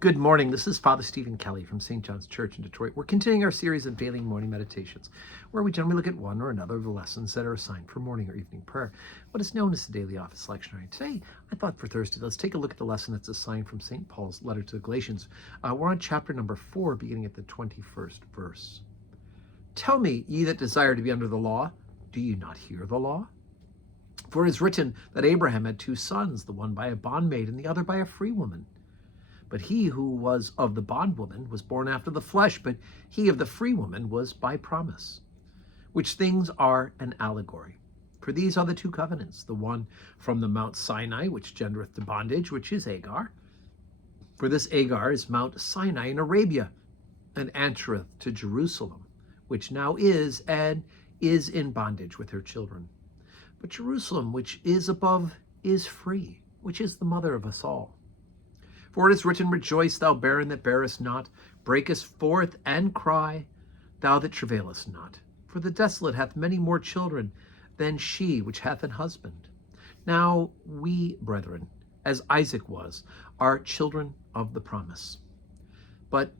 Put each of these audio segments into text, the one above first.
Good morning. This is Father Stephen Kelly from St. John's Church in Detroit. We're continuing our series of daily morning meditations, where we generally look at one or another of the lessons that are assigned for morning or evening prayer, what is known as the Daily Office Lectionary. Today, I thought for Thursday, let's take a look at the lesson that's assigned from St. Paul's letter to the Galatians. We're on chapter number 4, beginning at the 21st verse. Tell me, ye that desire to be under the law, do you not hear the law? For it is written that Abraham had 2 sons, the one by a bondmaid and the other by a free woman. But he who was of the bondwoman was born after the flesh, but he of the free woman was by promise, which things are an allegory. For these are the 2 covenants, the one from the Mount Sinai, which gendereth to bondage, which is Hagar. For this Hagar is Mount Sinai in Arabia, and answereth to Jerusalem, which now is and is in bondage with her children. But Jerusalem, which is above, is free, which is the mother of us all. For it is written, Rejoice, thou barren that bearest not, breakest forth and cry, thou that travailest not. For the desolate hath many more children than she which hath an husband. Now we, brethren, as Isaac was, are children of the promise. But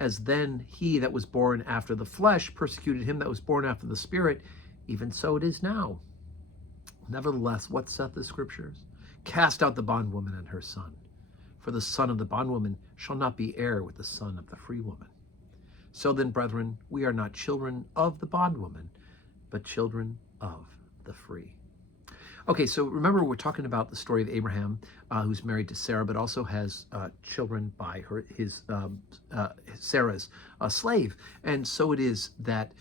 as then he that was born after the flesh persecuted him that was born after the Spirit, even so it is now. Nevertheless, what saith the Scriptures? Cast out the bondwoman and her son. For the son of the bondwoman shall not be heir with the son of the free woman. So then, brethren, we are not children of the bondwoman, but children of the free. Okay, so remember we're talking about the story of Abraham, who's married to Sarah, but also has children by Sarah's slave. And so it is that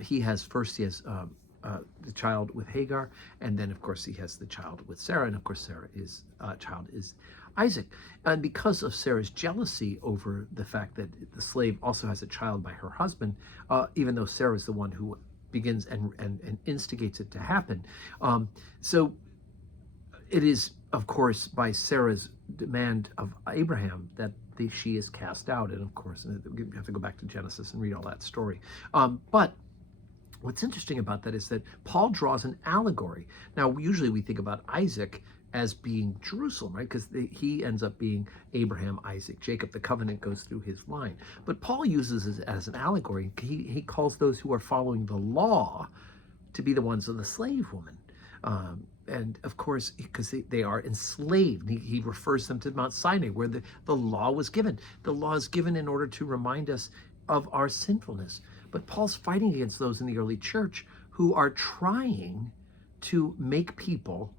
he has the child with Hagar, and then of course he has the child with Sarah, and of course Sarah's child is Isaac. And because of Sarah's jealousy over the fact that the slave also has a child by her husband, even though Sarah is the one who begins and instigates it to happen. So it is, of course, by Sarah's demand of Abraham that she is cast out. And of course, you have to go back to Genesis and read all that story. But what's interesting about that is that Paul draws an allegory. Now, usually we think about Isaac as being Jerusalem, right? Because he ends up being Abraham, Isaac, Jacob. The covenant goes through his line. But Paul uses it as an allegory. He calls those who are following the law to be the ones of the slave woman. And of course, because they are enslaved, he refers them to Mount Sinai, where the law was given. The law is given in order to remind us of our sinfulness. But Paul's fighting against those in the early church who are trying to make people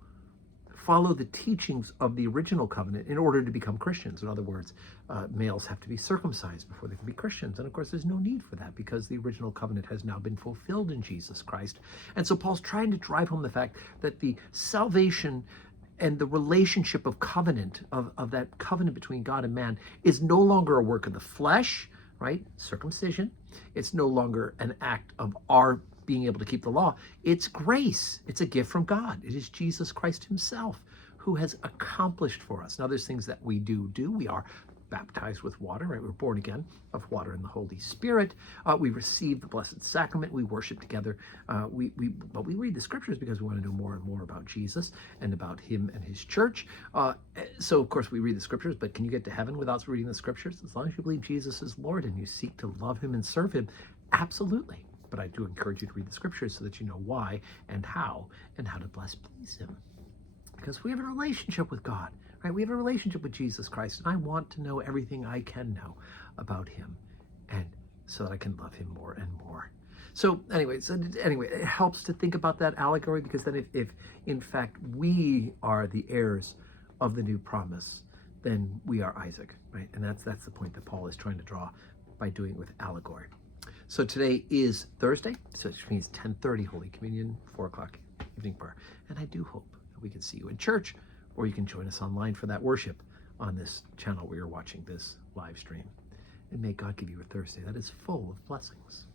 follow the teachings of the original covenant in order to become Christians. In other words, males have to be circumcised before they can be Christians. And of course, there's no need for that because the original covenant has now been fulfilled in Jesus Christ. And so Paul's trying to drive home the fact that the salvation and the relationship of covenant, of that covenant between God and man, is no longer a work of the flesh, right? Circumcision. It's no longer an act of our being able to keep the law. It's grace. It's a gift from God. It is Jesus Christ himself who has accomplished for us. Now, there's things that we do. We are baptized with water, right? We're born again of water and the Holy Spirit. We receive the Blessed Sacrament. We worship together. But we read the Scriptures because we want to know more and more about Jesus and about him and his church. So, of course, we read the Scriptures, but can you get to heaven without reading the Scriptures? As long as you believe Jesus is Lord and you seek to love him and serve him, absolutely. But I do encourage you to read the Scriptures so that you know why and how to please him. Because we have a relationship with God, right? We have a relationship with Jesus Christ, and I want to know everything I can know about him, and so that I can love him more and more. So anyway, it helps to think about that allegory, because then if in fact we are the heirs of the new promise, then we are Isaac, right? And that's the point that Paul is trying to draw by doing it with allegory. So today is Thursday, so which means 10:30 Holy Communion, 4 o'clock evening prayer. And I do hope that we can see you in church, or you can join us online for that worship on this channel where you're watching this live stream. And may God give you a Thursday that is full of blessings.